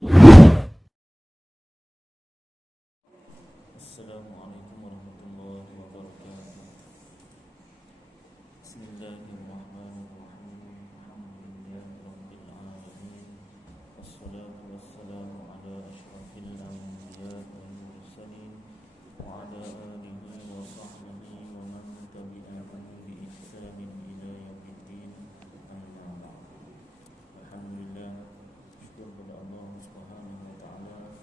Assalamualaikum warahmatullahi wabarakatuh. Bismillahirrahmanirrahim. Alhamdulillahirabbil alamin. Wassalatu wassalamu ala asyrafil anbiya'i wal mursalin wa ala alihi wa sahbihi wa man tabi'ahum bi ihsanin ila yaumiddin. Amma ba'd. Alhamdulillah, syukur kepada Allah Subhanahu wa taala.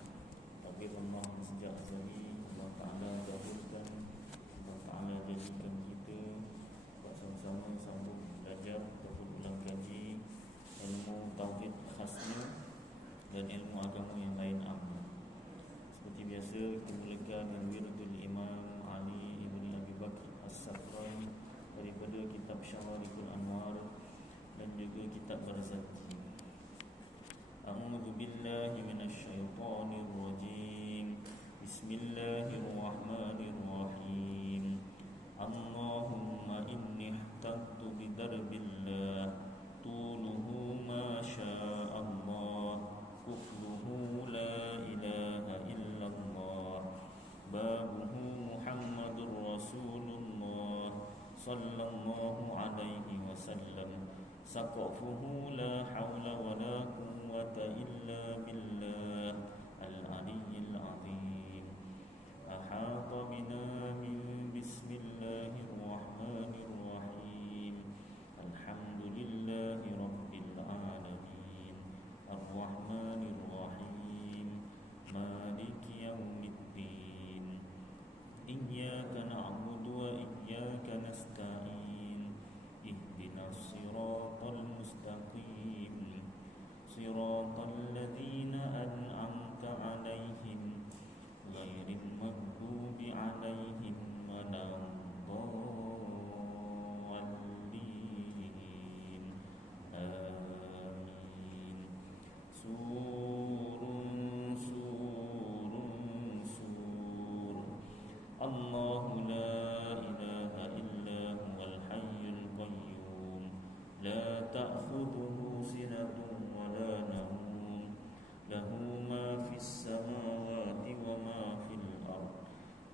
Takbir Allah sejak azali. Allah Ta'ala dahulukan, Allah Ta'ala jadikan kita bersama-sama sambung belajar ataupun ulang kaji ilmu tauhid khasnya dan ilmu agama yang lain amma. Seperti biasa, kita mulakan dengan wirdul Imam Ali ibn Abi Bakr As-Sakran daripada kitab Syawarikul Anwar dan juga kitab Barzanji. A'udzu billahi minasyaitonir rajim. Bismillahirrahmanirrahim. Allahumma inni ihtattu bidarbillah tuluhu ma sya'allah kufluhu la ilaha illallah babuhu Muhammadur Rasulullah sallallahu alaihi wasallam saqafuhu la hawla wa la quwwata illa billah al-aliyyil azim. Ahata bina min bismillahirrahmanirrahim. Alhamdulillahi rabbil alamin. Ar-rahmanirrahim. Maliki yaumiddin. Iyyaka na'budu wa iyyaka nasta'in. Ihdinas siratal mustaqim. Siratal ladzina an'amta 'alaihim ghairil maghdubi 'alaihim waladdallin. Amin. Surun surun sur. Allahu la ilaha illa huwal hayyul qayyum. La ta'khudhuhu sinatun wa la nawm. Lahu ma fis samawati wa ma fil ard.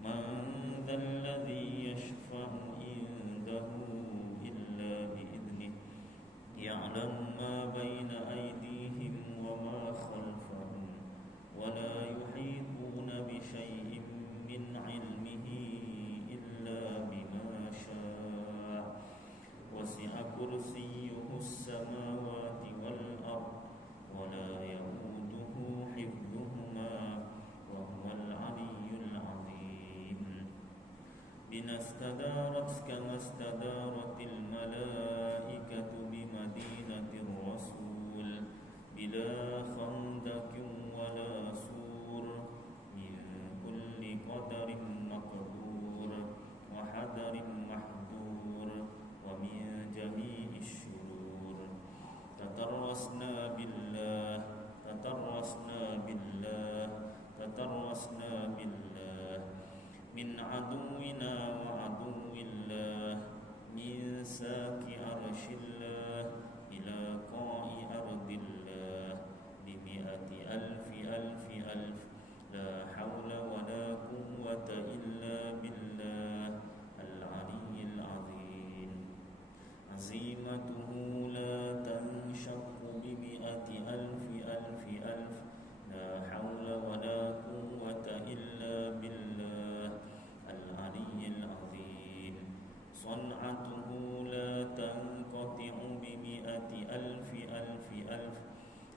Man dhal ladzi yashfa'u indahu illa bi idnihi. Ya'lamu ma baina aydihim wa ma khalfahum. Wa la yuhituna bi syai'in min 'ilmihi illa bima syaa'. Wasi'a kursiyyuhu as-samawati wal ard. Wa la ya'uduhu hifdhuhuma wa huwal 'aliyyul 'azim. Binastadarat kama istadaratil malaikatu bi madinatir rasul bila khandakin wala sur min kulli qadarin maqdur wa hadarin mahdur wa min jami'i syurur. Tatarrasna billah, tatarrasna billah, tatarrasna billah min aduwina wa aduwillah, min saki arshillah ila qa'i ardillah bi mi'ati alfi alfi alf. La hawla wa la quwwata illa billah al-aliyyil azim. Azimatuhu la tanshaqqu bi mi'ati alfi alfi alf. La hawla wa la quwwata illa billah al-aliyyil azim. San'atuhu la tanqati'u bi mi'ati alfi alfi alf.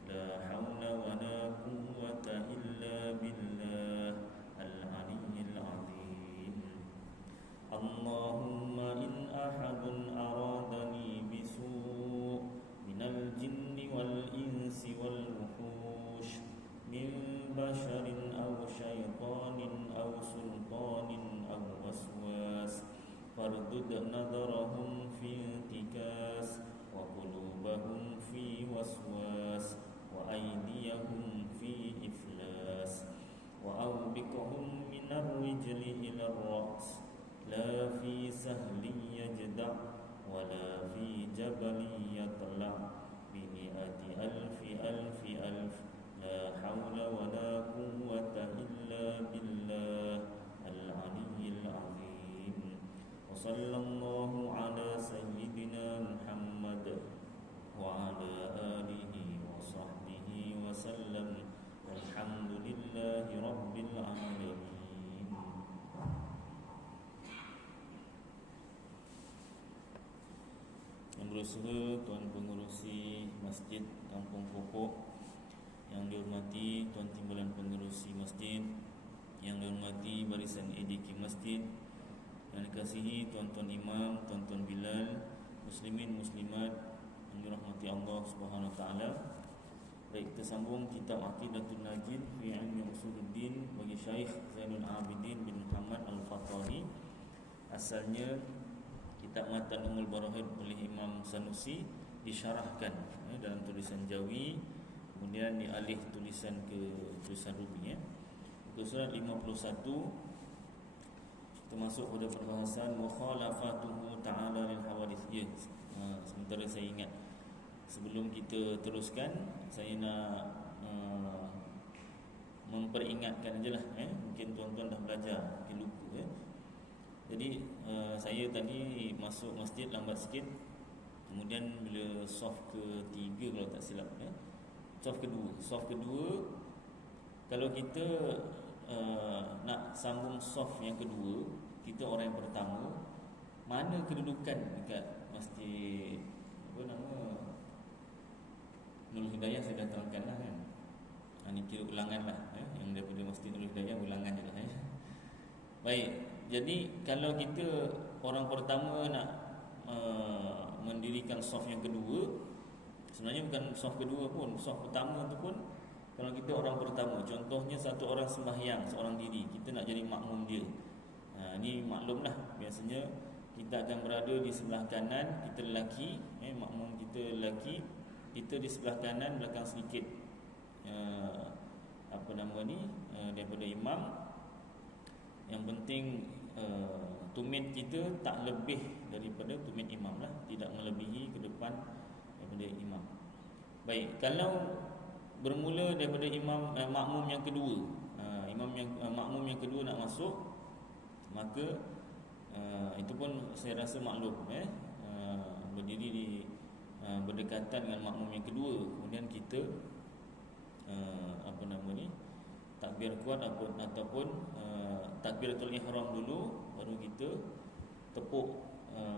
La hawla wa la quwwata illa billah al-aliyyil azim. Allahumma in ahadun aradani bisu' minal jinni wal insi wal wuhush min basharin aw syaitanin aw sultanin aw waswas fardud nadarahum fi intikas wa qulubahum fi waswas wa aydiyahum fi iflas wa awbiqhum minar rijli ila ar-ra's. La fi sahli yajda' wa la fi jabali yatla' bi mi'ati alfi alfi alf. La حول ولا قوة إلا بالله العلي العظيم وصلى الله على سيدنا محمد وعلى آله وصحبه وسلم والحمد لله رب العالمين. Yang berusaha Tuan Pengerusi Masjid Kampung Pokok, yang dihormati Tuan Timbalan Pengerusi Masjid, yang dihormati Barisan ADK Masjid, yang dikasihi Tuan-Tuan Imam, Tuan-Tuan Bilal, Muslimin Muslimat yang dirahmati Allah Subhanahu Wa Taala. Baik, kita sambung kitab Aqidatul Najid fi Ilmi Usuluddin bagi Syekh Zainul Abidin bin Muhammad Al-Fattahi. Asalnya kitab Matan Ummul Barahid oleh Imam Sanusi, disyarahkan dalam tulisan Jawi, kemudian dialih tulisan ke tulisan Rumi. Muka surat 51, kita masuk pada perbahasan mukhalafatuhu ta'ala lil hawadith. Sementara saya ingat, sebelum kita teruskan, saya nak memperingatkan ajalah, mungkin tuan-tuan dah belajar, mungkin lupa. Jadi saya tadi masuk masjid lambat sikit. Kemudian bila soft ke-3 kalau tak silap, soft kedua, kalau kita nak sambung soft yang kedua, kita orang yang pertama, mana kedudukan dekat masjid apa nama Nurul Hidayah? Saya dah terangkan lah kan. Ini kira ulangan lah, yang daripada Masjid Nurul Hidayah ulangan je lah. Baik, jadi kalau kita orang pertama nak mendirikan soft yang kedua, sebenarnya bukan soft kedua pun, soft pertama tu pun, kalau kita orang pertama, contohnya satu orang sembahyang seorang diri, kita nak jadi makmum dia. Ni maklumlah, biasanya kita akan berada di sebelah kanan, kita lelaki, makmum kita lelaki, kita di sebelah kanan belakang sedikit daripada imam. Yang penting tumit kita tak lebih daripada tumit imam lah, tidak melebihi ke depan daripada imam. Baik, kalau bermula daripada imam makmum yang kedua, makmum yang kedua nak masuk, maka itu pun saya rasa maklum, berdiri di berdekatan dengan makmum yang kedua, kemudian kita takbir kuat ataupun takbiratul ihram dulu, baru kita tepuk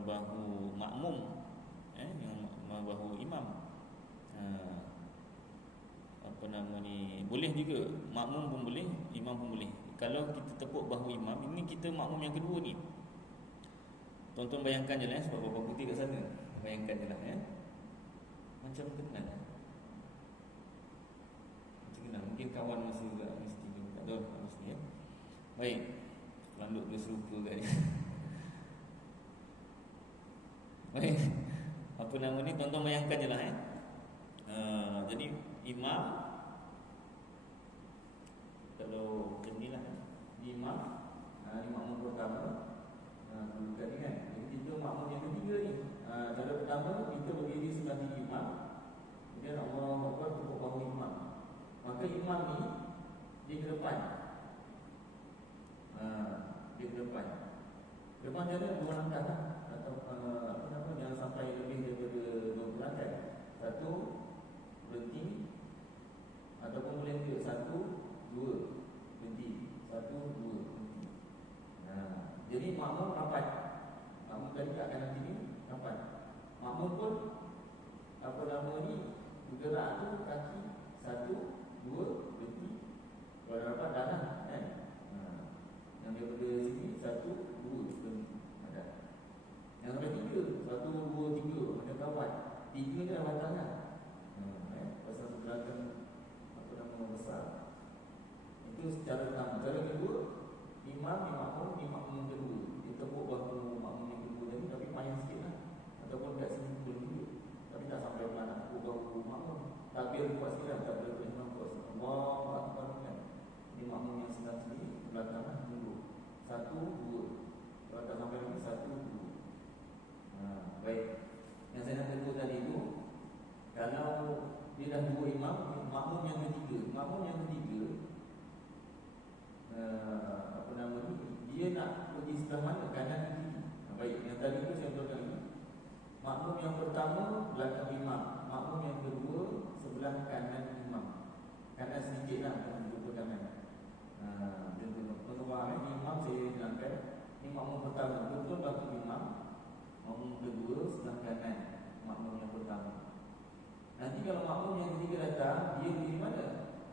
bahu makmum, yang bahu imam. Boleh juga makmum pun boleh, imam pun boleh. Kalau kita tepuk bahu imam, ini kita makmum yang kedua ni, tuan-tuan bayangkan je lah, sebab bapa putih kat sana, bayangkan je lah, macam kenal, mungkin kawan masa juga mesti juga, tak tahu mesti. Baik, landuk dia serupa kat dia. Baik, ni, tuan-tuan bayangkan je lah, jadi imam, kalau macam ni lah, imam, ni makmum pertama, bukan ni kan. Jadi kita makmum yang ketiga ni, cara pertama kita berdiri sebelah kiri imam, kemudian Allahu Akbar tepuk bahu imam. Maka imam ni dia ke depan, dia ke depan. Depan jalan 2 langkah lah, atau jangan sampai lebih daripada 2 langkah. 1 berhenti, ataupun boleh juga 1, 2 berhenti, 1, 2 berhenti. Jadi makmum rapat, makmum tadi kat kanan kiri rapat. Makmum pun bergerak tu kaki 1, 2 berhenti. Kalau rapat dah lah kan. Yang daripada sini 1, 2 berhenti. Yang sampai 3, 1, 2, 3 macam kawan. 3 ni dah batang lah. Pasal pergerakan besar. Itu secara pertama. Cara kedua, imam ni makmum kedua, dia tepuk bahu makmum yang kedua tadi, tapi panjang sikit lah, ataupun kat sini boleh juga, tapi tak sampai mana tepuk bahu makmum. Takbir kuat sikit lah, takbir imam kuat sikit, Allahu Akbar kan. Ini makmum yang sedang sini, belakang lah, tunggu 1, 2. Kalau tak sampai lagi 1, 2. Baik, yang saya nak tegur tadi tu, kalau dia dah dua imam, makmum yang ketiga. Makmum yang ketiga apa nama ni, dia nak pergi sebelah mana, kanan ke kiri. Baik, yang tadi tu saya beritahu lagi. Makmum yang pertama belakang imam, makmum yang kedua sebelah kanan imam. Kanan sedikit lah, jangan lupa kanan. Tuan-tuan, ini imam saya bilangkan, ini makmum pertama betul belakang imam, makmum kedua sebelah kanan makmum yang pertama. Nanti kalau makmum yang ketiga datang, dia di mana?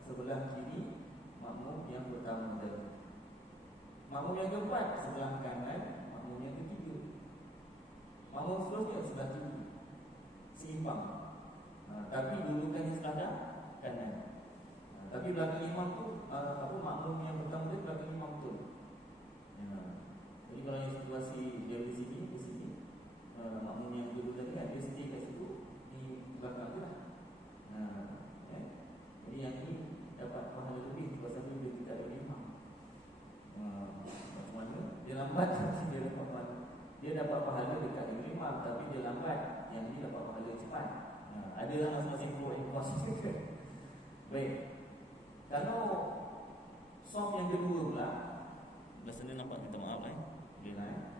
Sebelah kiri makmum yang pertama tadi. Makmum yang keempat sebelah kanan makmum yang ketiga. Makmum seterusnya sebelah kiri, seimbang. Tapi dudukannya sebelah kanan. Tapi belakang imam tu makmum yang pertama tu belakang imam tu. Jadi kalau yang situasi dia di sini, makmum yang kedua tadi kan, dia stay kat situ, di belakang tu lah. Jadi yang ni dapat pahala lebih sebab dia tidak ada imam. Macam mana? Dia lambat dia dapat pahala. Dia dapat pahala dekat dengan imam, tapi dia lambat. Yang ni dapat pahala cepat. Ada lah masing-masing pro and contra. Baik. Kalau soft yang kedua pula, Biasanya nampak, minta maaf boleh lah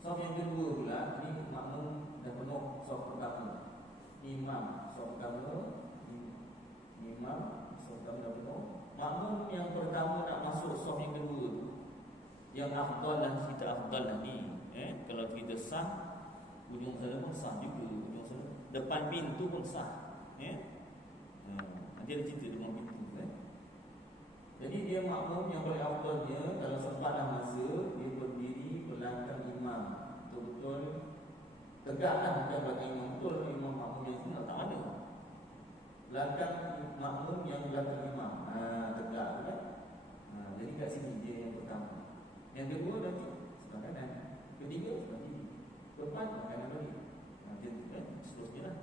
soft yang kedua pula, ni makmum dah penuh soft pertama. Imam soft pertama, imam soft pertama dah penuh. Makmum yang pertama nak masuk soft yang kedua tu, yang afdal lah, kita afdal lah ni. Kalau kita sah, ujung sana pun sah juga, ujung sana depan pintu pun sah. Nanti ada cerita depan pintu. Jadi dia makmum yang paling afdalnya, kalau sempatlah masa, dia berdiri belakang imam, betul-betul tegaklah, bukan belakang imam betul. Imam makmum yang sebenar tak ada, belakang makmum yang belakang imam, tegak tu kan. Jadi kat sini dia yang pertama. Yang kedua nanti sebelah kanan, ketiga sebelah kiri, depan kanan balik. Dia kan seterusnya lah.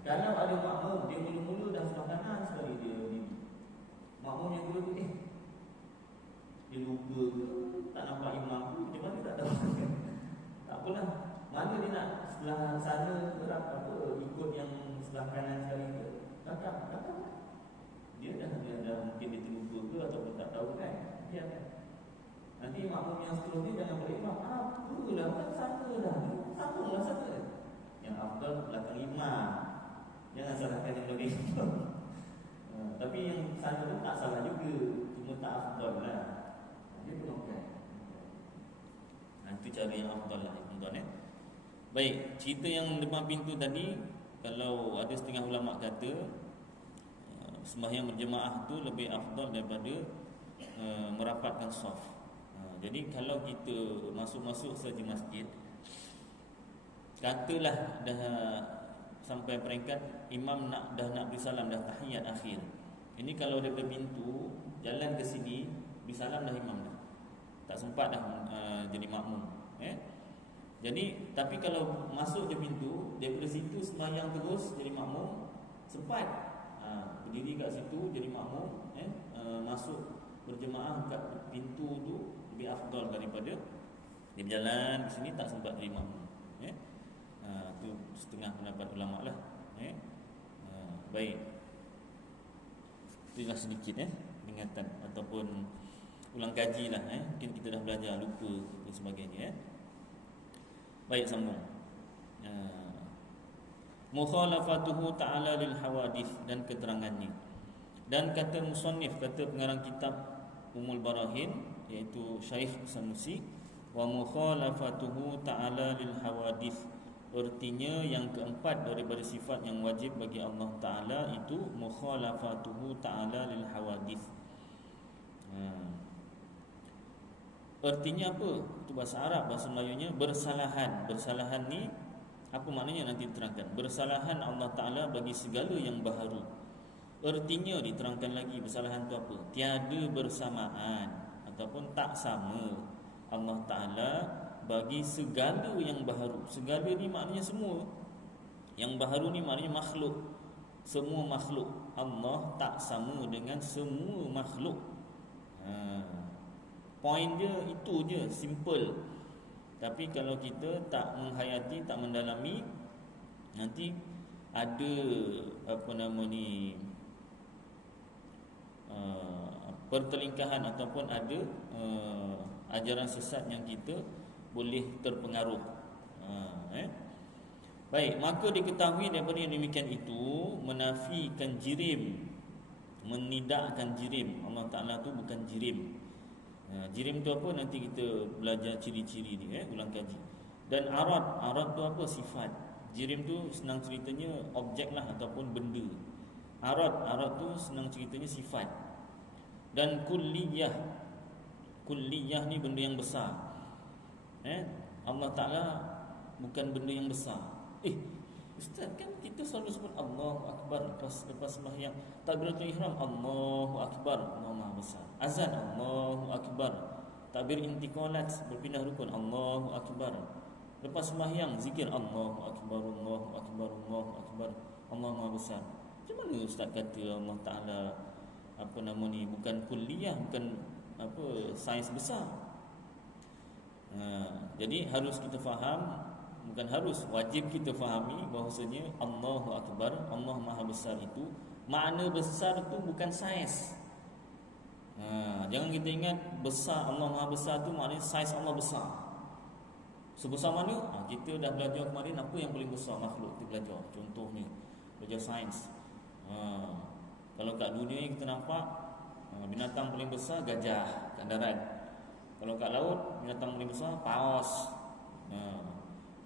Kalau ada makmum dia mula-mula dah sebelah kanan sekali dia diri, makmum yang kedua tu dia lupa ke, tak nampak imam tu, macam mana tak tahu. Tak apalah, mana dia nak sebelah sana ke apa, ikut yang sebelah kanan sekali ke, datang. Dia dah mungkin dia terlupa ke ataupun tak tahu kan. Dia kan, nanti makmum yang seterusnya jangan balik imam. Apalah, kan sana dah, sambunglah sana. Yang afdal belakang imam, jangan salahkan yang belakang imam. Tapi yang sana tu tak salah juga, cuma tak afdal lah. Dia penuhkan. Itu cara yang afdal lah, tuan-tuan. Baik, cerita yang depan pintu tadi, kalau ada setengah ulama kata sembahyang berjemaah tu lebih afdal daripada merapatkan saf. Jadi kalau kita masuk-masuk saja masjid, katalah dah sampai peringkat imam dah nak bersalam, dah tahiyat akhir. Ini kalau daripada pintu jalan ke sini, bersalam dah imam dah, tak sempat dah jadi makmum. Jadi tapi kalau masuk je pintu, daripada situ sembahyang terus jadi makmum, sempat berdiri kat situ jadi makmum, masuk berjemaah kat pintu tu lebih afdal daripada dia berjalan ke sini tak sempat jadi makmum. Itu setengah pendapat ulama lah. Baik, itulah sedikit ingatan ataupun ulang kaji lah. Mungkin kita dah belajar, lupa dan sebagainya. Baik, sambung. Mukhalafatuhu ta'ala lil hawadith, dan keterangannya. Dan kata musannif, kata pengarang kitab Umul Barahin, iaitu Syekh Sanusi, wa mukhalafatuhu ta'ala lil hawadith, artinya yang keempat daripada sifat yang wajib bagi Allah Ta'ala itu mukhalafatuhu ta'ala lil hawadith. Artinya apa? Itu bahasa Arab, bahasa Melayunya bersalahan. Bersalahan ni apa maknanya nanti diterangkan. Bersalahan Allah Ta'ala bagi segala yang baharu. Artinya diterangkan lagi bersalahan itu apa? Tiada bersamaan ataupun tak sama Allah Ta'ala bagi segala yang baharu. Segala ni maknanya semua. Yang baharu ni maknanya makhluk. Semua makhluk. Allah tak sama dengan semua makhluk. Point dia itu je, simple. Tapi kalau kita tak menghayati, tak mendalami, nanti ada apa nama ni pertelingkahan ataupun ada ajaran sesat yang kita boleh terpengaruh. Baik, maka diketahui daripada yang demikian itu menafikan jirim, menidakkan jirim. Allah Ta'ala tu bukan jirim. Jirim tu apa? Nanti kita belajar ciri-ciri dia, ulang kaji. Dan arad tu apa? Sifat. Jirim tu senang ceritanya objek lah ataupun benda. Arad tu senang ceritanya sifat. Dan kulliyah ni benda yang besar. Allah Ta'ala bukan benda yang besar. Ustaz, kan kita selalu sebut Allahu Akbar lepas sembahyang, takbiratul ihram Allahu Akbar, Allah Maha Besar. Azan Allahu Akbar, takbir intiqalat berpindah rukun Allahu Akbar. Lepas sembahyang zikir Allahu Akbar, Allahu Akbar, Allahu Akbar, Allah Maha Besar. Macam mana Ustaz kata Allah Ta'ala apa nama ni bukan kulliyah, bukan apa sains besar? Jadi harus kita faham, bukan harus, wajib kita fahami bahawasanya Allahu Akbar, Allah Maha Besar itu, makna besar itu bukan saiz. Jangan kita ingat besar, Allah Maha Besar tu maknanya saiz Allah besar. Sebesar mana? Kita dah belajar kemarin apa yang paling besar makhluk kita belajar. Contohnya belajar sains. Kalau kat dunia kita nampak binatang paling besar gajah kat darat. Kalau kat laut binatang paling besar paus.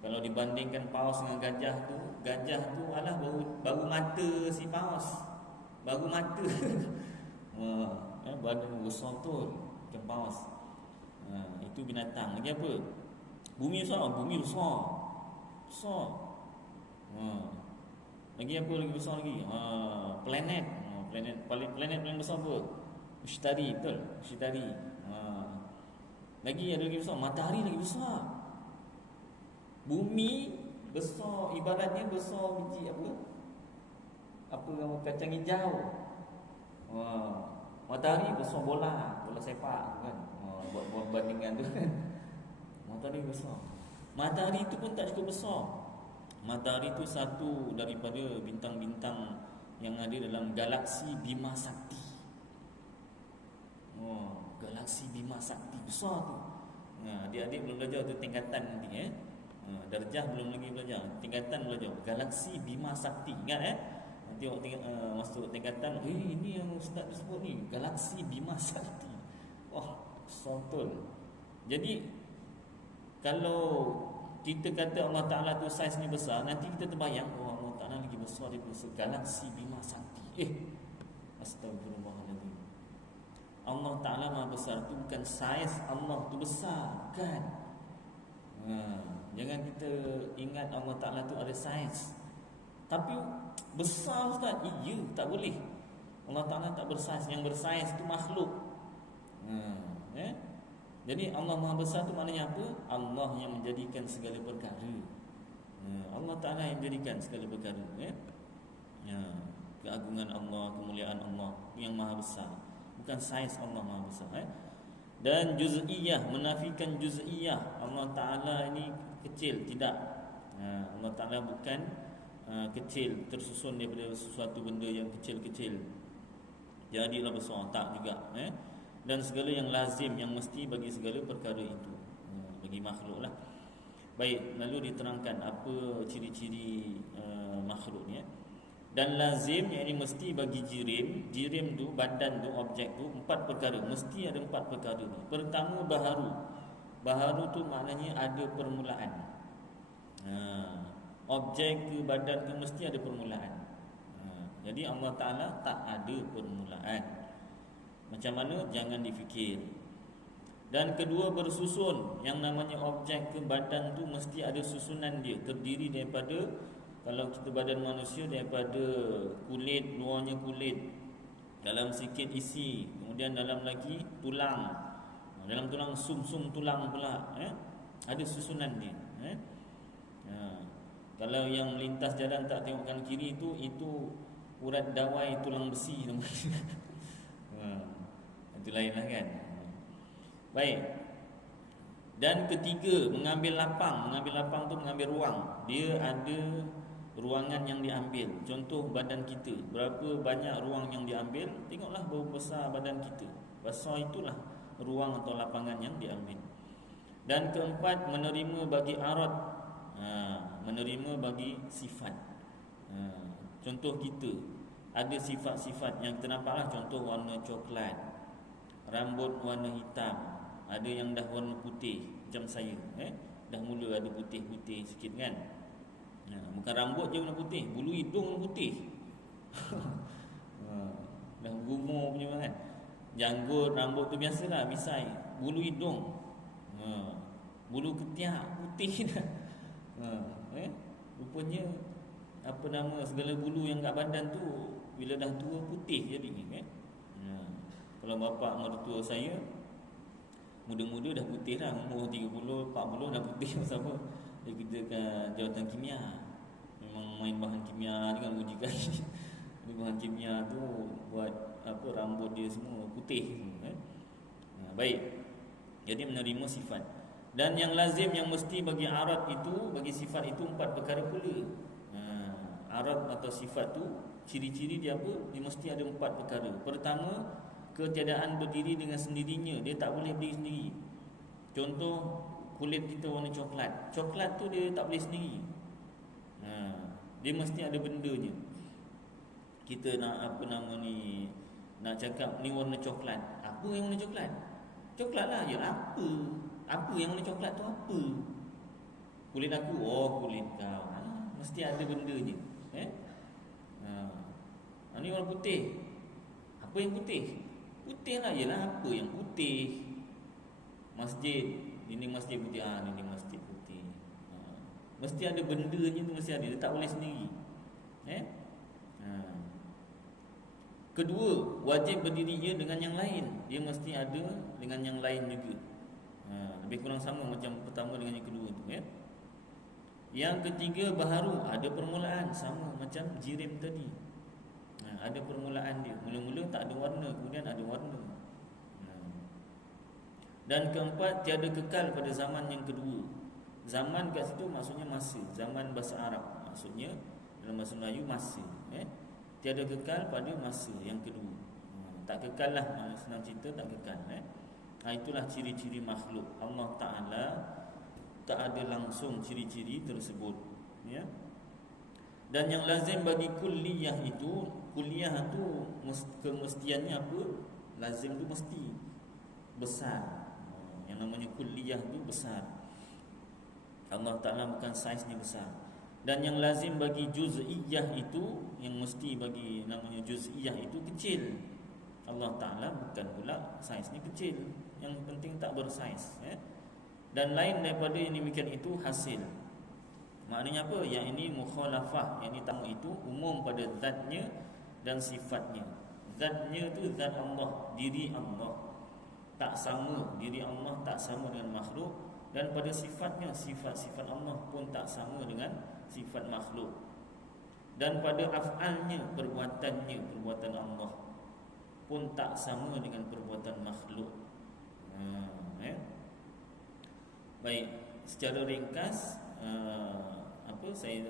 Kalau dibandingkan paus dengan gajah tu alah baru mata si paus. Baru mata. Badan besar tu macam paus. Itu binatang. Lagi apa? Bumi besar. Besar. Lagi apa lagi besar lagi? Planet. Planet paling besar apa? Mushtari, betul? Mushtari. Lagi ada lagi besar, matahari lagi besar. Bumi besar, ibaratnya besar biji apa? Apa nama kacang hijau. Matahari besar bola sepak kan. Buat bandingan tu kan. Matahari besar. Matahari itu pun tak cukup besar. Matahari itu satu daripada bintang-bintang yang ada dalam galaksi Bima Sakti. Galaksi Bima Sakti besar tu. Adik-adik belum belajar tu tingkatan nanti darjah belum lagi belajar, tingkatan belajar galaksi Bima Sakti. Ingat nanti awak masuk tingkatan, ini yang ustaz sebut ni, galaksi Bima Sakti. Betul. Jadi kalau kita kata Allah Ta'ala tu saiz ni besar, nanti kita terbayang Allah Ta'ala lagi besar daripada galaksi Bima Sakti. Astagfirullahaladzim. Allah Ta'ala Maha Besar tu bukan saiz Allah tu besar, kan? Jangan kita ingat Allah Ta'ala tu ada saiz. Tapi besar Ustaz, tak boleh. Allah Ta'ala tak bersaiz. Yang bersaiz tu makhluk. Jadi Allah Maha Besar tu maknanya apa? Allah yang menjadikan segala perkara. Allah Ta'ala yang menjadikan segala perkara. Keagungan Allah, kemuliaan Allah yang Maha Besar, bukan saiz Allah Maha Besar. Dan juz'iyah, menafikan juz'iyah, Allah Ta'ala ini kecil. Tidak. Allah Ta'ala bukan kecil, tersusun daripada sesuatu benda yang kecil-kecil jadilah besar, tak juga. Dan segala yang lazim, yang mesti bagi segala perkara itu, bagi makhluk lah. Baik, lalu diterangkan apa ciri-ciri makhluk ni. Dan lazim, yang ini mesti bagi jirim. Jirim tu, badan tu, objek tu, 4 perkara. Mesti ada 4 perkara ni. Pertama, baharu. Baharu tu maknanya ada permulaan. Objek ke badan ke mesti ada permulaan. Jadi Allah Ta'ala tak ada permulaan. Macam mana? Jangan difikir. Dan kedua, bersusun. Yang namanya objek ke badan tu mesti ada susunan dia. Terdiri daripada, kalau kita badan manusia, daripada kulit, luarnya kulit, dalam sikit isi, kemudian dalam lagi tulang, dalam tulang sum-sum tulang pula. Ada susunan dia. Kalau yang melintas jalan tak tengok kanan kiri itu urat dawai tulang besi namanya. Itu lainlah kan. Baik. Dan ketiga, mengambil lapang. Mengambil lapang tu mengambil ruang. Dia ada ruangan yang diambil. Contoh badan kita, berapa banyak ruang yang diambil, tengoklah berapa besar badan kita. Besar itulah ruang atau lapangan yang diambil. Dan keempat, menerima bagi arat, menerima bagi sifat. Contoh kita ada sifat-sifat yang kita nampaklah, contoh warna coklat, rambut warna hitam, ada yang dah warna putih macam saya, dah mula ada putih-putih sikit kan. Bukan rambut je warna putih, bulu hidung warna putih. Dah gumur punya kan. Janggut, rambut tu biasalah, misai. Bulu hidung, bulu ketiak putih dah. Rupanya apa nama, segala bulu yang kat badan tu bila dah tua putih jadi kan. Kalau bapa mertua saya muda-muda dah putih dah, umur 30, 40 dah putih. Sama dia kerja kat jawatan kimia, memang main bahan kimia dengan uji kali. Bahan kimia tu buat apa, rambut dia semua putih kan. Baik. Jadi menerima sifat. Dan yang lazim, yang mesti bagi arat itu, bagi sifat itu 4 perkara pula. Arat atau sifat tu ciri-ciri dia apa? Dia mesti ada 4 perkara. Pertama, ketiadaan berdiri dengan sendirinya. Dia tak boleh berdiri sendiri. Contoh, kulit kita warna coklat. Coklat tu dia tak boleh sendiri. Dia mesti ada bendanya. Kita nak apa nama ni, nak cakap ni warna coklat. Apa yang warna coklat? Coklat lah je. Apa yang warna coklat tu apa? Kulit aku, oh kulit kau. Mesti ada bendanya. Ni warna putih. Apa yang putih? Putih lah je lah. Apa yang putih? Masjid, ini masjid putih. Ini masjid putih. Mesti ada bendanya tu, mesti ada. Dia tak boleh sendiri. Kedua, wajib berdirinya dengan yang lain. Dia mesti ada dengan yang lain juga. Lebih kurang sama macam pertama dengan yang kedua tu ya. Yang ketiga, baharu, ada permulaan, sama macam jirim tadi. Ada permulaan dia. Mula-mula tak ada warna, kemudian ada warna. Dan keempat, tiada kekal pada zaman yang kedua. Zaman kat situ maksudnya masa. Zaman bahasa Arab maksudnya, dalam bahasa Melayu masa. Tiada kekal pada masa yang kedua. Tak kekal lah, senang cerita tak kekal. Itulah ciri-ciri makhluk. Allah Ta'ala tak ada langsung ciri-ciri tersebut ya. Dan yang lazim bagi kulliyah itu, kulliyah tu kemestiannya apa? Lazim tu mesti besar. Yang namanya kulliyah tu besar. Allah Ta'ala bukan saiznya besar. Dan yang lazim bagi juz'iyah itu, yang mesti bagi namanya juz'iyah itu kecil. Allah Ta'ala bukan pula saiznya kecil, yang penting tak bersaiz ya. Dan lain daripada yang demikian itu hasil. Maknanya apa? Yang ini mukhalafah, yang ini tamu itu umum pada zatnya dan sifatnya. Zatnya tu zat Allah, diri Allah tak sama, diri Allah tak sama dengan makhluk. Dan pada sifatnya, sifat-sifat Allah pun tak sama dengan sifat makhluk. Dan pada af'alnya, perbuatannya, perbuatan Allah pun tak sama dengan perbuatan makhluk. Baik, secara ringkas saya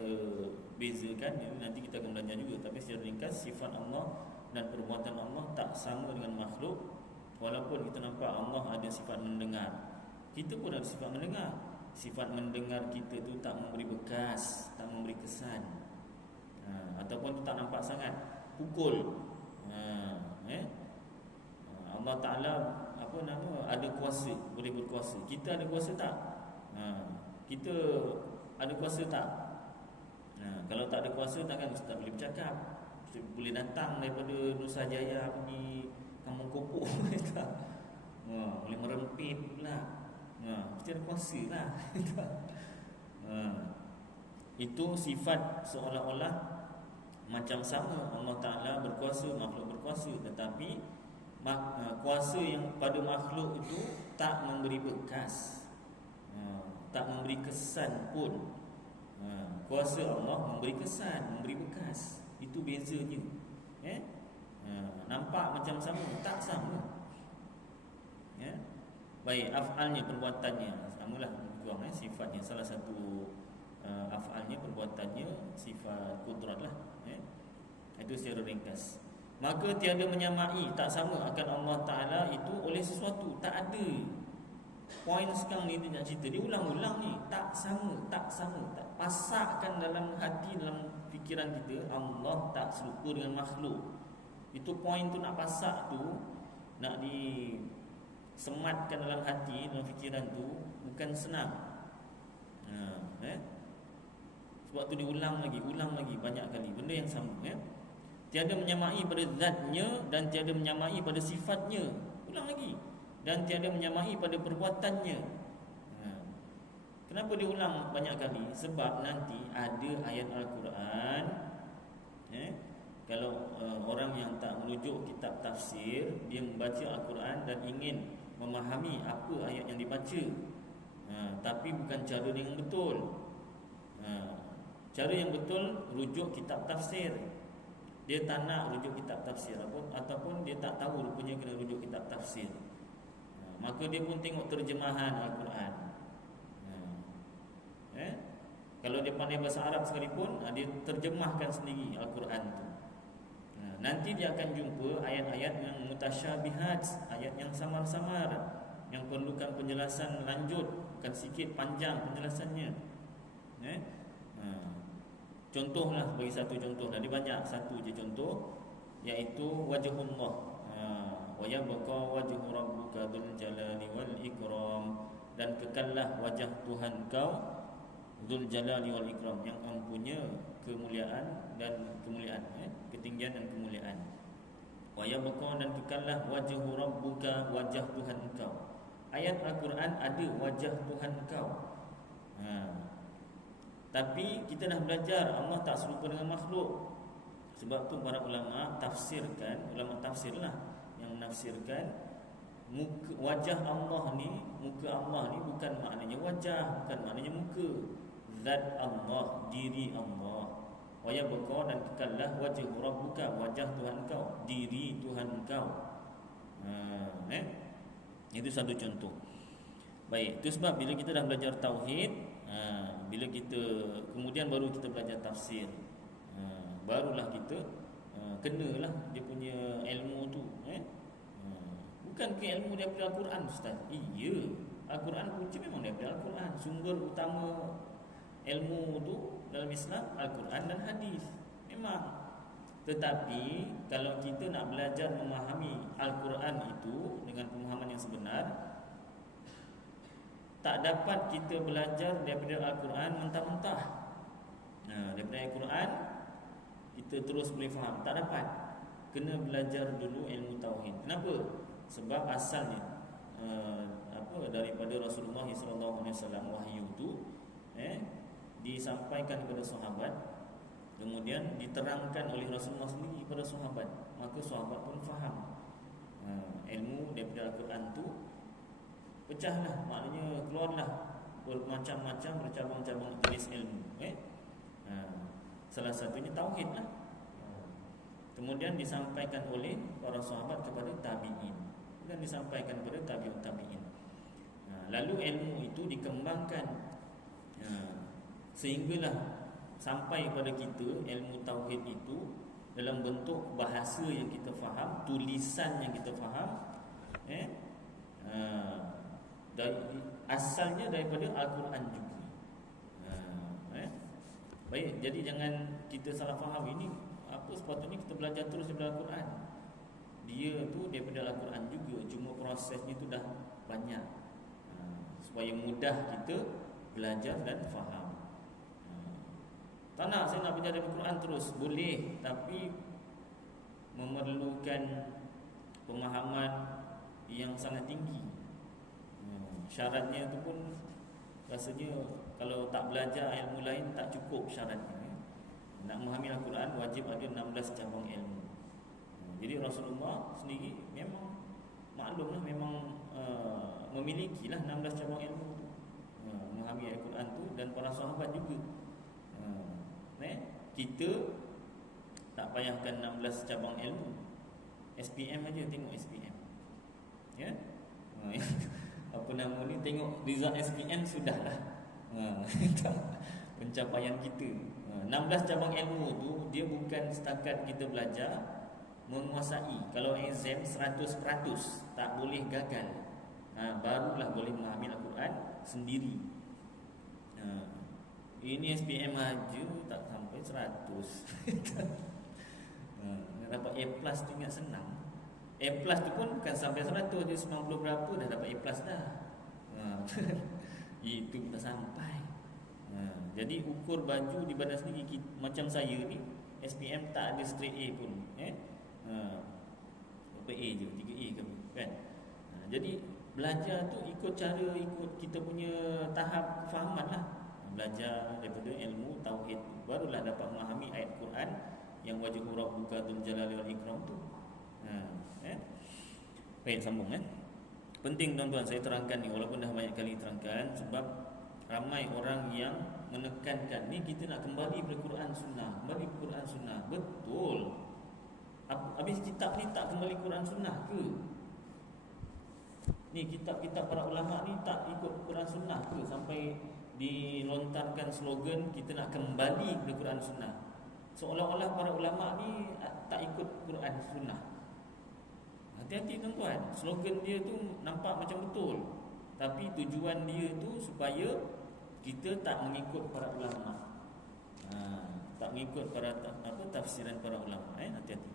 bezakan, nanti kita akan belajar juga. Tapi secara ringkas, sifat Allah dan perbuatan Allah tak sama dengan makhluk. Walaupun kita nampak Allah ada sifat mendengar, kita pun ada sifat mendengar. Sifat mendengar kita tu tak memberi bekas, tak memberi kesan, ataupun tu tak nampak sangat. Pukul, Allah Ta'ala ada kuasa, boleh berkuasa. Kita ada kuasa tak? Kita ada kuasa tak? Kalau tak ada kuasa, takkan Ustaz boleh bercakap. Ustaz boleh datang daripada Nusajaya pergi Kampung Kopok. Boleh merempit pula. Mesti ada kuasa lah. Itu sifat seolah-olah macam sama. Allah Ta'ala berkuasa, makhluk berkuasa. Tetapi kuasa yang pada makhluk itu tak memberi bekas, tak memberi kesan pun. Kuasa Allah memberi kesan, memberi bekas. Itu bezanya. Nampak macam sama, tak sama. Baik, af'alnya, perbuatannya samalah kurang sifatnya. Salah satu af'alnya, perbuatannya sifat kudrat lah. Itu secara ringkas. Maka tiada menyamai, tak sama akan Allah Ta'ala itu oleh sesuatu. Tak ada. Poin sekarang ni dia nak cerita, dia ulang-ulang ni. Tak sama, tak pasakkan dalam hati, dalam fikiran kita, Allah tak serupa dengan makhluk. Itu poin tu nak pasak tu, nak disematkan dalam hati, dalam fikiran tu, bukan senang. Sebab tu diulang lagi banyak kali benda yang sama. Tiada menyamai pada zatnya dan tiada menyamai pada sifatnya. Ulang lagi. Dan tiada menyamai pada perbuatannya. Kenapa diulang banyak kali? Sebab nanti ada ayat Al-Quran, kalau orang yang tak merujuk kitab tafsir, dia membaca Al-Quran dan ingin memahami apa ayat yang dibaca, tapi bukan cara yang betul. Cara yang betul rujuk kitab tafsir. Dia tak nak rujuk kitab tafsir ataupun dia tak tahu rupanya kena rujuk kitab tafsir, maka dia pun tengok terjemahan Al-Quran. Kalau dia pandai bahasa Arab sekalipun, dia terjemahkan sendiri Al-Quran tu. Nanti dia akan jumpa ayat-ayat yang mutasyabihat, ayat yang samar-samar, yang perlukan penjelasan lanjut, bukan sikit, panjang penjelasannya. Contohlah, bagi satu contoh, dari banyak, satu je contoh, iaitu wajhullah. Wa yabqa wajhu rabbuka dzul jalali wal ikram, dan kekallah wajah Tuhan kau dzul jalali wal ikram, yang mempunyai kemuliaan dan kemuliaan, ketinggian dan kemuliaan. Wa yabqa, dan kekallah wajhu rabbuka, wajah Tuhan kau. Ayat Al-Quran ada wajah Tuhan kau. Tapi kita dah belajar Allah tak serupa dengan makhluk. Sebab tu para ulama tafsirkan, ulama tafsirlah yang menafsirkan wajah Allah ni, muka Allah ni bukan maknanya wajah, bukan maknanya muka. Zat Allah, diri Allah. Wa yabqa, dan kekallah wajhu rabbuka, wajah Tuhan kau, diri Tuhan kau. Itu satu contoh. Baik, itu sebab bila kita dah belajar tauhid, bila kita kemudian baru kita belajar tafsir, barulah kita kenalah dia punya ilmu tu. Bukan ke ilmu daripada Al-Quran, Ustaz. Iya, Al-Quran punca memang daripada Al-Quran. Sumber utama ilmu tu dalam Islam Al-Quran dan hadis memang. Tetapi kalau kita nak belajar memahami Al-Quran itu dengan pemahaman yang sebenar, tak dapat kita belajar daripada Al-Quran mentah-mentah. Daripada Al-Quran kita terus boleh faham, tak dapat. Kena belajar dulu ilmu tauhid. Kenapa? Sebab asalnya daripada Rasulullah SAW, wahyu itu disampaikan kepada sahabat, kemudian diterangkan oleh Rasulullah sendiri kepada sahabat, maka sahabat pun faham. Ilmu daripada Al-Quran tu pecahlah, maknanya keluarlah bermacam-macam, bercabang-cabang jenis ilmu. Salah satunya tauhid lah. Kemudian disampaikan oleh para sahabat kepada tabi'in, dan disampaikan kepada tabi'ut tabi'in. Lalu ilmu itu dikembangkan, sehinggalah sampai pada kita ilmu tauhid itu dalam bentuk bahasa yang kita faham, tulisan yang kita faham, asalnya daripada Al-Quran juga. Baik, jadi jangan kita salah faham ini. Apa sepatutnya kita belajar terus daripada Al-Quran. Dia tu daripada Al-Quran juga, cuma prosesnya tu dah banyak, supaya mudah kita belajar dan faham. Tak nak saya nak belajar daripada Al-Quran terus, boleh, tapi memerlukan pemahaman yang sangat tinggi. Syaratnya tu pun rasanya kalau tak belajar ilmu lain tak cukup syaratnya. Nak memahami Al-Quran wajib ada 16 cabang ilmu. Jadi Rasulullah sendiri memang maklumlah, memang memilikilah 16 cabang ilmu tu, memahami Al-Quran tu, dan para sahabat juga. Kita tak payahkan 16 cabang ilmu. SPM aja, tengok SPM. Apa nama ni, tengok result SPM sudahlah. Pencapaian kita. 16 cabang ilmu tu dia bukan setakat kita belajar menguasai. Kalau exam 100% tak boleh gagal. Barulah boleh memahami Al-Quran sendiri. Ini SPM aja tak sampai 100. Nak dapat A+ tu ingat senang. A+ tu pun bukan sampai 100, dia 90 berapa dah dapat A+ dah. Itu pun tak sampai. Jadi ukur baju di badan sendiri. Macam saya ni SPM tak ada straight A pun. Berapa A je, 3A ke kan. Jadi belajar tu ikut cara, ikut kita punya tahap kefahaman lah. Belajar daripada ilmu tauhid, barulah dapat memahami ayat Quran yang wajhu rabbuka dzul jalali wal ikram tu. Baik, sambung Penting tuan-tuan saya terangkan ni, walaupun dah banyak kali terangkan, sebab ramai orang yang menekankan ni kita nak kembali kepada Quran Sunnah, kembali ke Quran Sunnah. Betul. Habis kitab ni tak kembali Quran Sunnah ke? Ni kitab-kitab para ulama ni tak ikut Quran Sunnah ke? Sampai dilontarkan slogan kita nak kembali ke Quran Sunnah. Seolah-olah para ulama ni tak ikut Quran Sunnah. Hati-hati tuan-tuan, slogan dia tu nampak macam betul, tapi tujuan dia tu supaya kita tak mengikut para ulama. Tak mengikut para tafsiran para ulama. Hati-hati.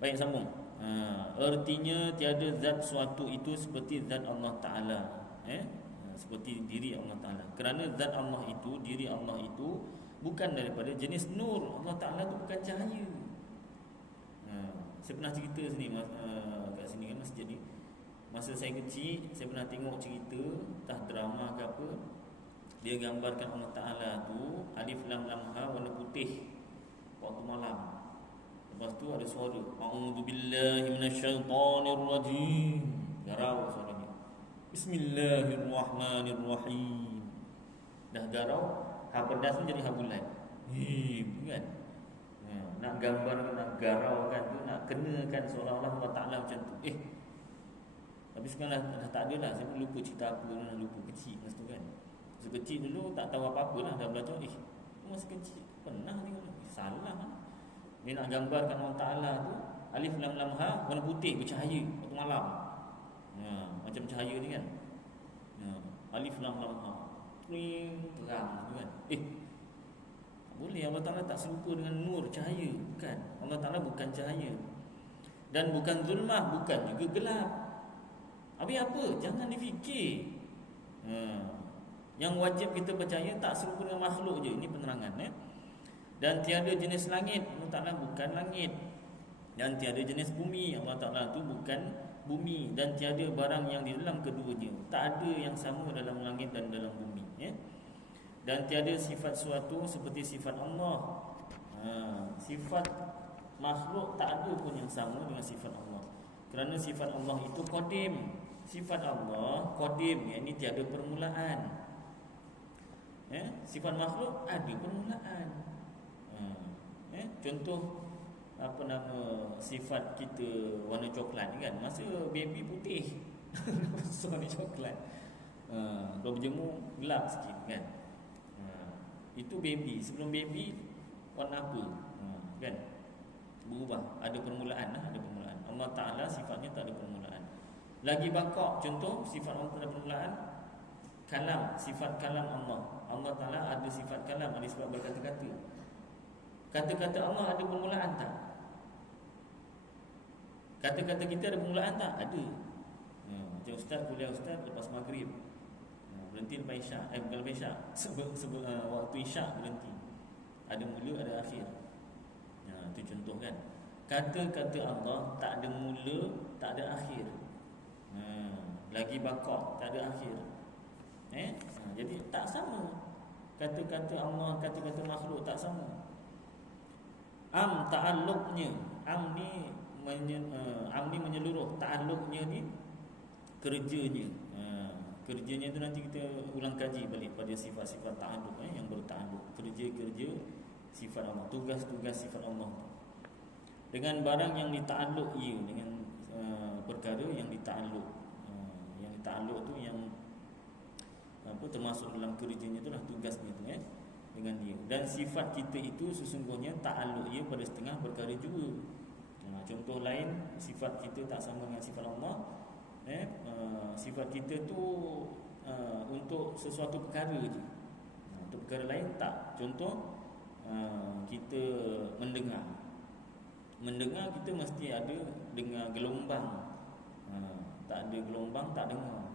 Baik, sambung. Artinya tiada zat suatu itu seperti zat Allah Ta'ala, seperti diri Allah Ta'ala. Kerana zat Allah itu, diri Allah itu bukan daripada jenis nur. Allah Ta'ala itu bukan cahaya. Saya pernah cerita sini kat sini kan, masjid ni. Masa saya kecil, saya pernah tengok cerita entah drama ke apa, dia gambarkan Allah Ta'ala tu alif lam lam ha warna putih waktu malam. Lepas tu ada suara, a'udzubillahi minasyaitonirrajim. Garau suaranya. Bismillahirrahmanirrahim. Dah garau, ha pedas ni jadi ha bulan. Kan? Nak gambar, nak garau kan tu, nak kenakan seolah-olah Allah Ta'ala macam tu. Tapi sekarang dah tak ada dah. Saya pun lupa cerita apa, dah lupa kecil masa tu kan. Masa kecil dulu tak tahu apa-apa lah, dah belajar masa kecil pernah tengok salah kan. Dia nak gambarkan Allah Ta'ala tu alif lam lam ha warna putih bercahaya waktu malam. Macam cahaya ni kan. Alif lam lam ha terang kan. Boleh Allah Ta'ala tak serupa dengan nur, cahaya. Bukan. Allah Ta'ala bukan cahaya. Dan bukan zulmah, bukan juga gelap. Habis apa? Jangan difikir. Yang wajib kita percaya tak serupa dengan makhluk je. Ini penerangan. Dan tiada jenis langit. Allah Ta'ala bukan langit. Dan tiada jenis bumi. Allah Ta'ala tu bukan bumi. Dan tiada barang yang di dalam keduanya. Tak ada yang sama dalam langit dan dalam bumi. Dan tiada sifat suatu seperti sifat Allah. Sifat makhluk tak ada pun yang sama dengan sifat Allah. Kerana sifat Allah itu qadim. Sifat Allah qadim, yakni tiada permulaan. Sifat makhluk ada permulaan. Contoh apa nama sifat kita warna coklat ni kan. Masa baby putih, warna coklat. Kalau berjemur gelap sikit kan. Itu baby. Sebelum baby warna apa? Kan? Berubah. Ada permulaan lah, ada permulaan. Allah Ta'ala sifatnya tak ada permulaan. Lagi bakok, contoh sifat Allah tak ada permulaan. Kalam, sifat kalam Allah. Allah Ta'ala ada sifat kalam, ada sifat berkata-kata. Kata-kata Allah ada permulaan tak? Kata-kata kita ada permulaan tak? Ada. Macam ustaz, kuliah ustaz lepas maghrib, berhenti lepas isyak. Bukan lepas isyak, waktu isyak berhenti. Ada mula, ada akhir. Itu contoh kan. Kata-kata Allah tak ada mula, tak ada akhir. Lagi bakok, tak ada akhir. Jadi tak sama. Kata-kata Allah, kata-kata makhluk tak sama. Ta'alluqnya, ni menyeluruh. Ta'alluqnya ni kerjanya. Kerjanya tu nanti kita ulang kaji balik pada sifat-sifat ta'alluq yang berta'alluq. Kerja-kerja sifat Allah, tugas-tugas sifat Allah. Dengan barang yang dita'alluq ia, dengan perkara yang dita'alluq. Yang dita'alluq tu yang apa termasuk dalam kerjanya itulah tugasnya tu dengan dengan dia. Dan sifat kita itu sesungguhnya ta'alluq ia pada setengah perkara juga. Contoh lain, sifat kita tak sama dengan sifat Allah. Sifat kita tu untuk sesuatu perkara je. Untuk perkara lain tak. Contoh, kita mendengar. Mendengar kita mesti ada dengar gelombang. Tak ada gelombang tak dengar.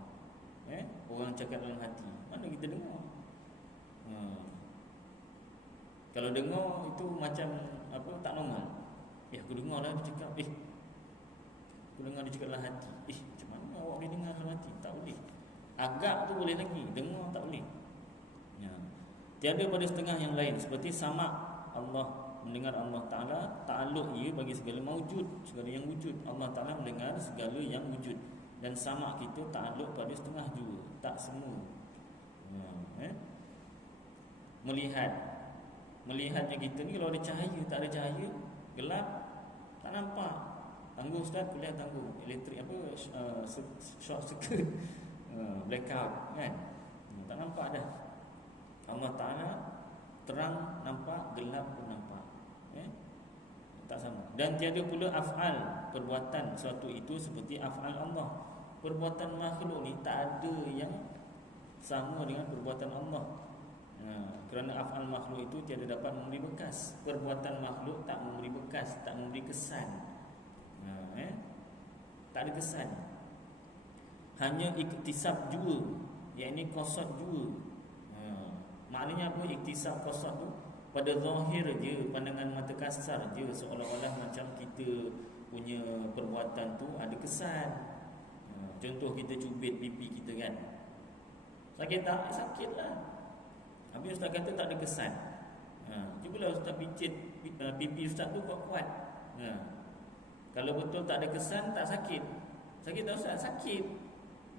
Orang cakap dalam hati, mana kita dengar? Kalau dengar itu macam apa, tak normal. Aku dengar lah dia cakap. Aku dengar dia cakap dalam hati. Macam mana awak boleh dengar dalam hati? Tak boleh. Agak tu boleh lagi, dengar tak boleh. Tiada pada setengah yang lain. Seperti sama Allah mendengar Allah Ta'ala, ta'alluq ia bagi segala mawujud, segala yang wujud. Allah Ta'ala mendengar segala yang wujud. Dan sama kita ta'alluq pada setengah juga, tak semua. Melihatnya kita ni, kalau ada cahaya, tak ada cahaya, gelap, tak nampak. Tangguh Ustaz, kuliah tangguh, elektrik apa, short circuit, blackout kan, tak nampak dah. Allah Ta'ala terang nampak, gelap pun nampak. Tak sama. Dan tiada pula af'al, perbuatan suatu itu seperti af'al Allah. Perbuatan makhluk ni tak ada yang sama dengan perbuatan Allah. Kerana af'al makhluk itu tiada dapat memberi bekas. Perbuatan makhluk tak memberi bekas, tak memberi kesan. Tak ada kesan. Hanya iktisab jua, iaitu qasad jua. Maknanya apa iktisab qasad tu? Pada zahir je, pandangan mata kasar je, seolah-olah macam kita punya perbuatan tu ada kesan. Contoh kita cubit pipi kita kan, sakit tak? Sakit lah. Habis Ustaz kata tak ada kesan. Cubalah Ustaz picit pipi Ustaz tu kuat-kuat. Kalau betul tak ada kesan, tak sakit. Sakit tak Ustaz? Sakit.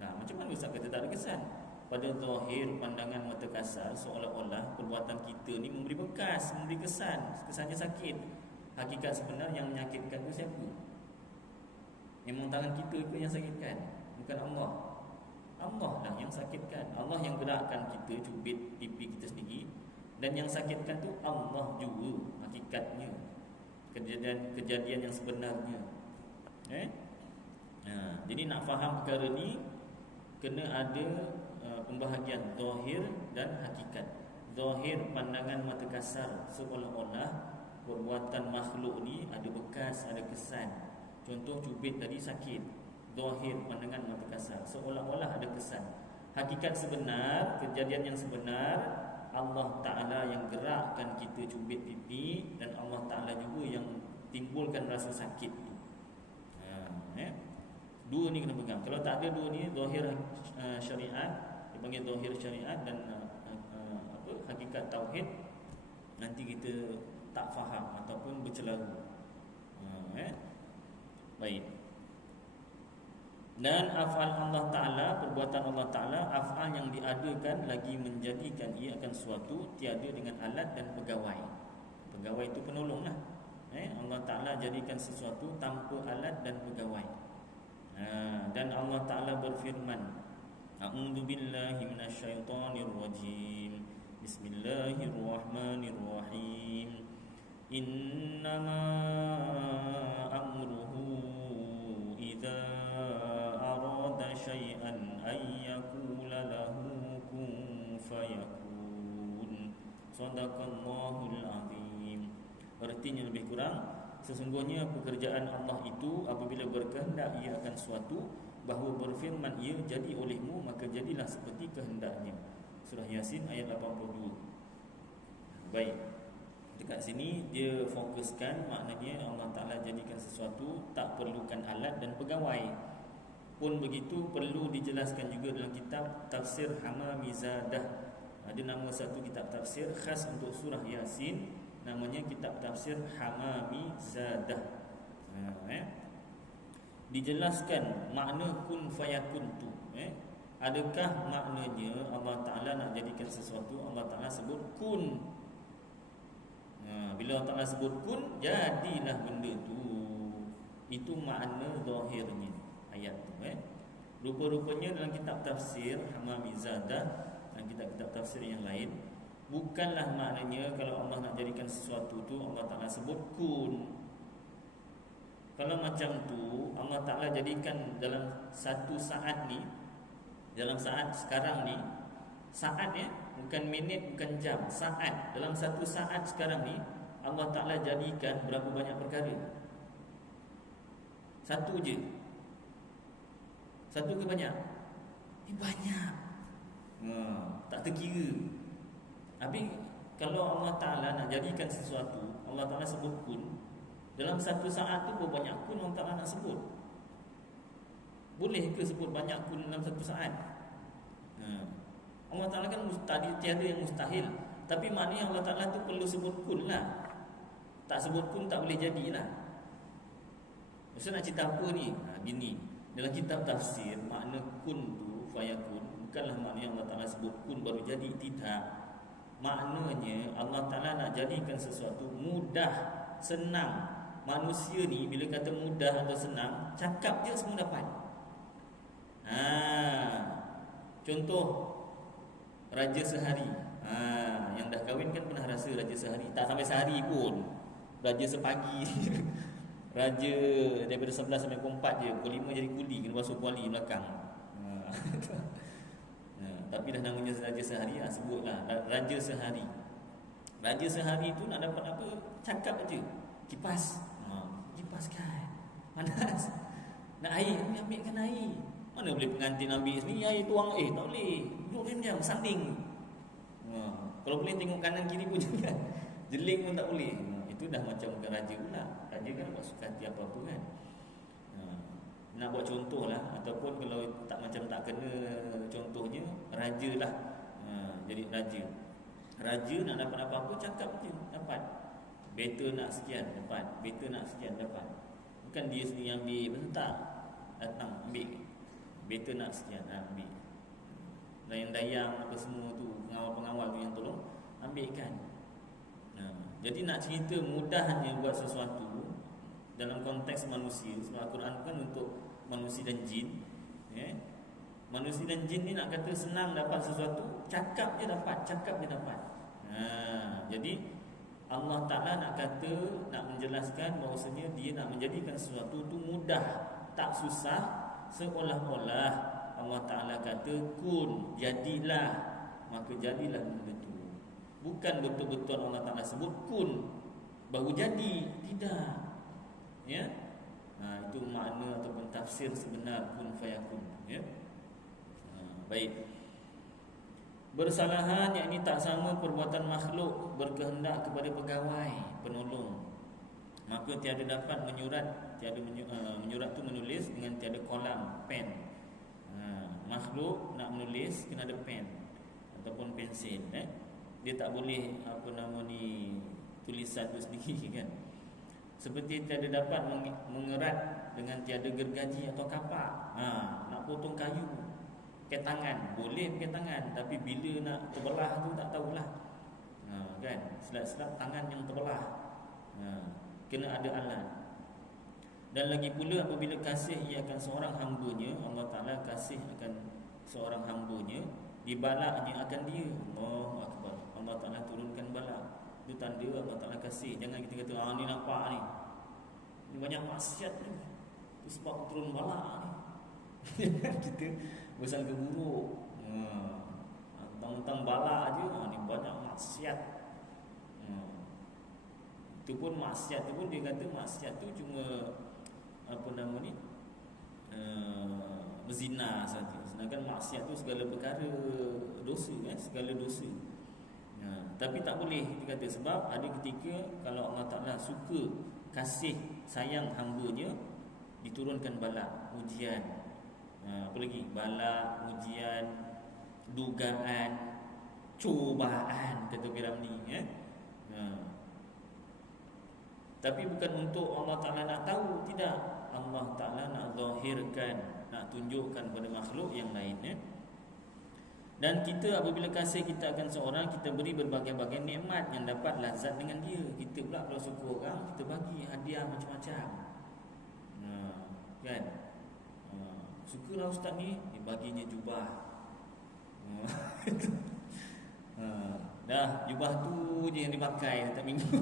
Macam mana Ustaz kata tak ada kesan? Pada zahir pandangan mata kasar, seolah-olah perbuatan kita ni memberi bekas, memberi kesan. Kesannya sakit. Hakikat sebenar yang menyakitkan tu siapa? Memang tangan kita ke yang sakitkan? Bukan Allah. Allah lah yang sakitkan. Allah yang gerakkan kita cubit pipi kita sendiri. Dan yang sakitkan tu Allah juga hakikatnya. Kejadian yang sebenarnya. Jadi nak faham perkara ni, kena ada pembahagian zahir dan hakikat. Zahir pandangan mata kasar, seolah-olah perbuatan makhluk ni ada bekas, ada kesan. Contoh cubit tadi sakit. Zahir pandangan mata kasar, seolah-olah ada kesan. Hakikat sebenar, kejadian yang sebenar, Allah Ta'ala yang gerakkan kita cubit pipi, dan Allah Ta'ala juga yang timbulkan rasa sakit tu. Dua ni kena pegang. Kalau tak ada dua ni, zahir syariat, dipanggil zahir syariat, dan hakikat tauhid, nanti kita tak faham ataupun bercelaru. Baik. Dan af'al Allah Ta'ala, perbuatan Allah Ta'ala, af'al yang diadakan lagi menjadikan ia akan suatu tiada dengan alat dan pegawai. Pegawai itu penolong lah. Allah Ta'ala jadikan sesuatu tanpa alat dan pegawai. Dan Allah Ta'ala berfirman, A'udzu billahi minasyaitonir rajim. Bismillahirrahmanirrahim. Innama amruhu idza arada syai'an ay yaqula lahu kun fayakun. Shadaqallahul azim. Artinya lebih kurang, sesungguhnya pekerjaan Allah itu apabila berkehendak ia akan suatu, bahawa berfirman ia jadi olehmu, maka jadilah seperti kehendaknya. Surah Yasin ayat 82. Baik. Dekat sini dia fokuskan, maknanya Allah Ta'ala jadikan sesuatu tak perlukan alat dan pegawai. Pun begitu perlu dijelaskan juga dalam kitab Tafsir Hamamizadah. Ada nama satu kitab tafsir khas untuk surah Yasin, namanya kitab Tafsir Hamamizadah. Dijelaskan makna kun fayakun tu. Adakah maknanya Allah Ta'ala nak jadikan sesuatu, Allah Ta'ala sebut kun. Bila Allah Ta'ala sebut kun, jadilah benda tu. Itu makna zahirnya ayat tu. Rupa-rupanya dalam kitab tafsir Hamamizadah dan kitab-kitab tafsir yang lain, Bukanlah maknanya kalau Allah nak jadikan sesuatu tu Allah Ta'ala sebut kun. Kalau macam tu Allah Ta'ala jadikan dalam satu saat ni, dalam saat sekarang ni, saat ya, bukan minit, bukan jam, saat. Dalam satu saat sekarang ni Allah Ta'ala jadikan berapa banyak perkara? Satu je. Satu ke banyak? Banyak. Tak terkira. Habis kalau Allah Ta'ala nak jadikan sesuatu, Allah Ta'ala sebut kun. Dalam satu saat tu berapa banyak kun Allah Ta'ala nak sebut? Boleh ke sebut banyak kun dalam satu saat? Allah Ta'ala kan tiada yang mustahil. Tapi maknanya Allah Ta'ala tu perlu sebut kun lah. Tak sebut kun tak boleh jadilah. Maksud nak cerita apa ni? Gini, dalam kitab tafsir makna kun tu fayakun bukanlah maknanya Allah Ta'ala sebut kun baru jadi. Tidak. Maknanya Allah Ta'ala nak jadikan sesuatu mudah, senang. Manusia ni bila kata mudah atau senang, cakap je semua dapat. Contoh raja sehari. Yang dah kahwin kan pernah rasa raja sehari. Tak sampai sehari pun, raja sepagi. Raja daripada 11 sampai pukul 4 je, pukul 5 jadi kuli, kena basuh kuali belakang. Tapi dah namanya raja sehari, sebutlah raja sehari. Raja sehari tu nak dapat apa? Cakap aje. Kipas. Kipaskan. Panas. Nak air, ambilkan air. Mana boleh pengantin ambil sendiri air tuang tak boleh. Duduk diam sanding. Kalau boleh tengok kanan kiri pun jangan. Jeling pun tak boleh. Itu dah macam bukan raja pula. Raja kan buat suka hati apa-apa kan. Nak buat contoh lah, ataupun kalau tak kena contohnya, raja lah. Jadi raja nak dapat apa-apa cakap je dapat. Better nak sekian dapat, better nak sekian dapat. Bukan dia sendiri ambil, bentar datang ambil. Better nak sekian ambil. Dayang-dayang apa semua tu, pengawal-pengawal tu yang tolong ambilkan. Jadi nak cerita mudahnya buat sesuatu dalam konteks manusia, sebab Al-Quran kan untuk manusia dan jin. Manusia dan jin ni nak kata senang dapat sesuatu, cakap je dapat, cakap je dapat. Jadi Allah Ta'ala nak kata, nak menjelaskan bahawasanya dia nak menjadikan sesuatu tu mudah, tak susah. Seolah-olah Allah Ta'ala kata kun, jadilah, maka jadilah benda tu. Bukan betul-betul Allah Ta'ala sebut kun baru jadi. Tidak. Ya. Itu makna ataupun tafsir sebenar kun fayakun. Ya. Baik. Bersalahan yakni tak sama perbuatan makhluk berkehendak kepada pegawai penolong, maka tiada dapat menyurat. Menyurat tu menulis dengan tiada kolam, pen. Makhluk nak menulis kena ada pen ataupun pensil. Dia tak boleh tulisan tu sendiri kan. Seperti tiada dapat mengerat dengan tiada gergaji atau kapak. Nak potong kayu pakai tangan, boleh pakai tangan, tapi bila nak terbelah tu tak tahulah. Kan, selap-selap tangan yang terbelah. Kena ada alat. Dan lagi pula apabila kasih ia akan seorang hamba-Nya, Allah Ta'ala kasih akan seorang hamba-Nya, dibalaknya akan dia. Allahu Akbar. Allah Ta'ala turunkan balak. Itu tanda Allah Ta'ala kasih. Jangan kita kata, ni nampak ni, ni banyak maksiat ni, itu sebab turun balak ni. Kita bersangka buruk. Tentang balak je, ni banyak maksiat. Itu pun maksiat tu pun dia kata maksiat tu cuma berzina saja. Sedangkan maksiat tu segala perkara dosa kan, segala dosa. Tapi tak boleh dia kata, sebab ada ketika kalau Allah Ta'ala suka kasih sayang hamba-Nya, diturunkan balak, ujian. Apa lagi? Balak, ujian, dugaan, cubaan, kata Piramli. Tapi bukan untuk Allah Ta'ala nak tahu, tidak. Allah Ta'ala nak zahirkan, nak tunjukkan pada makhluk yang lain. Dan kita apabila kasih kita akan seorang, kita beri berbagai-bagai nikmat yang dapat lazat dengan dia. Kita pula kalau suka orang, kita bagi hadiah macam-macam. Kan? Sukalah ustaz ni, dibaginya jubah. Dah, jubah tu je yang dipakai setiap minggu.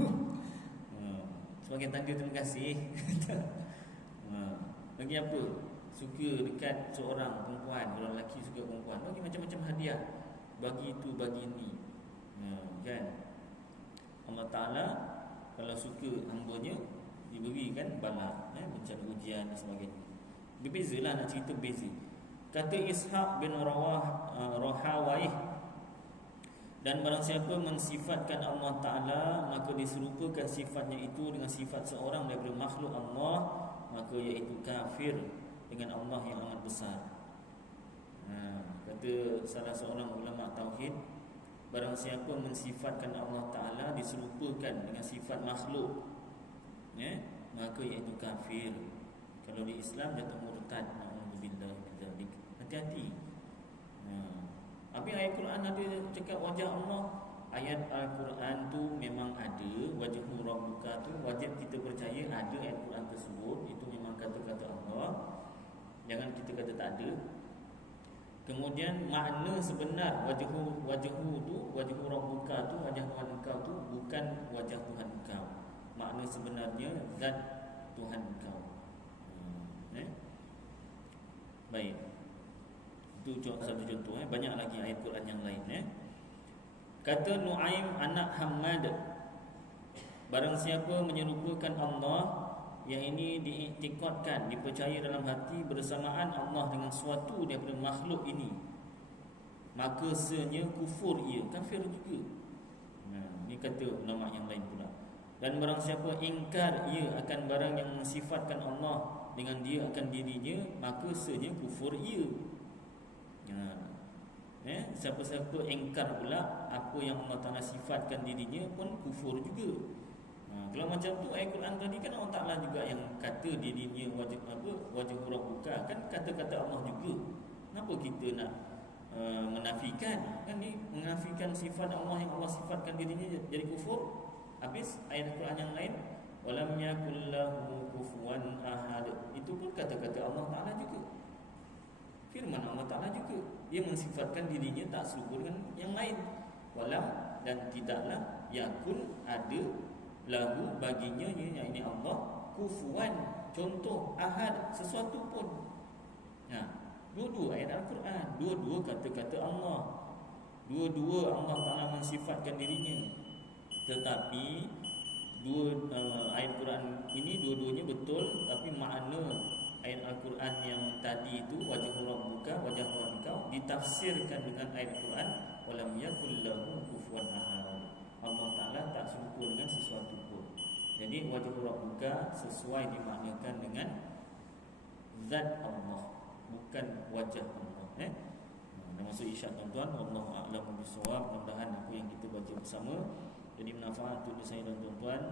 Sebagai tanda terima kasih. Bagi apa? Suka dekat seorang perempuan, kalau lelaki suka perempuan, bagi macam-macam hadiah. Bagi itu, bagi ini. Kan? Allah Ta'ala kalau suka hamba-Nya, diberikan bala, bencana ujian dan sebagainya. Berbezalah, nak cerita beza. Kata Ishaq bin Rahawaih, dan barang siapa mensifatkan Allah Ta'ala, maka diserupakan sifatnya itu dengan sifat seorang daripada makhluk Allah, maka iaitu kafir dengan Allah yang amat besar. Kata salah seorang ulama tauhid, barang siapa mensifatkan Allah Ta'ala diserupakan dengan sifat makhluk, maka iaitu kafir. Kalau di Islam jatuh murtad. Na'udzubillah min dzalik. Hati-hati. Tapi ayat Quran ada cakap wajah Allah. Ayat Al-Quran tu memang ada. Wajah Rabbuka tu wajib kita percaya ada ayat Quran tersebut. Itu memang kata-kata Allah. Jangan kita kata tak ada. Kemudian makna sebenar wajhu tu, wajah Rabbuka tu, wajah Tuhan engkau tu bukan wajah Tuhan engkau. Makna sebenarnya zat Tuhan engkau. Baik. Itu satu contoh. Banyak lagi ayat Quran yang lain. Kata Nu'aim anak Hammad, barang siapa menyerupakan Allah, yang ini diiktikadkan, dipercaya dalam hati bersamaan Allah dengan suatu daripada makhluk ini, maka senya kufur ia, kafir juga. Ini kata ulama yang lain pula. Dan barang siapa ingkar ia akan barang yang mensifatkan Allah dengan dia akan dirinya, maka senya kufur ia. Siapa-siapa ingkar pula apa yang Allah Ta'ala sifatkan dirinya pun kufur juga. Kalau macam tu ayat Quran tadi kan Allah Ta'ala juga yang kata dirinya wajah Rabbuka, kan kata-kata Allah juga. Kenapa kita nak menafikan? Kan ni menafikan sifat Allah yang Allah sifatkan dirinya jadi kufur. Habis ayat Quran yang lain, walam yakul lahu kufuwan ahad, itu pun kata-kata Allah Ta'ala juga, firman Allah Ta'ala juga. Dia mensifatkan dirinya tak serupa dengan yang lain. Walam, dan tidaklah yakun ada lahu baginya, yang ini Allah, kufuwan, contoh, ahad, sesuatu pun. Dua-dua ayat Al-Quran, dua-dua kata-kata Allah, dua-dua Allah Ta'ala mensifatkan dirinya. Tetapi ayat Quran ini dua-duanya betul, tapi makna ayat Al-Quran yang tadi itu wajah Rabbuka, wajah Tuhan engkau, ditafsirkan dengan ayat Quran walam yakul lahu kufuwan ahad. Allah Ta'ala tak serupa dengan sesuatu pun. Jadi wajah Rabbuka sesuai dimaknakan dengan zat Allah, bukan wajah Allah. Dah masuk isyak tuan-tuan. Wallahu a'lamu bissawab. Mudah-mudahan apa yang kita baca bersama jadi manfaat untuk saya dan tuan-tuan,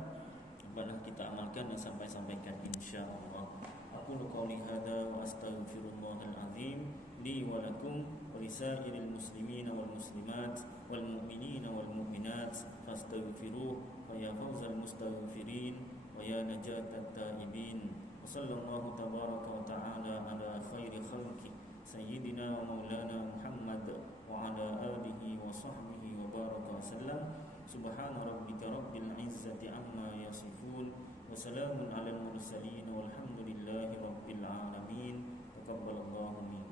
hendaklah kita amalkan dan sampaikan insya-Allah. Aqulu qawli hadza wa astaghfirullahal azim li wa lakum wa lisairil muslimin wal muslimat wal mu'minin wal mu'minat fastaghfiruh wa ya fawzal mustaghfirin wa ya najatat taibin. Wa sallallahu tabaraka wa ta'ala ala khairi khalqi sayyidina wa maulana Muhammad wa ala alihi wa sahbihi wa baraka wa sallam. Subhana rabbika rabbil izzati amma yasifun wa salamun alal mursalin walhamdulillahi rabbil alamin. Taqabbalallahu minkum.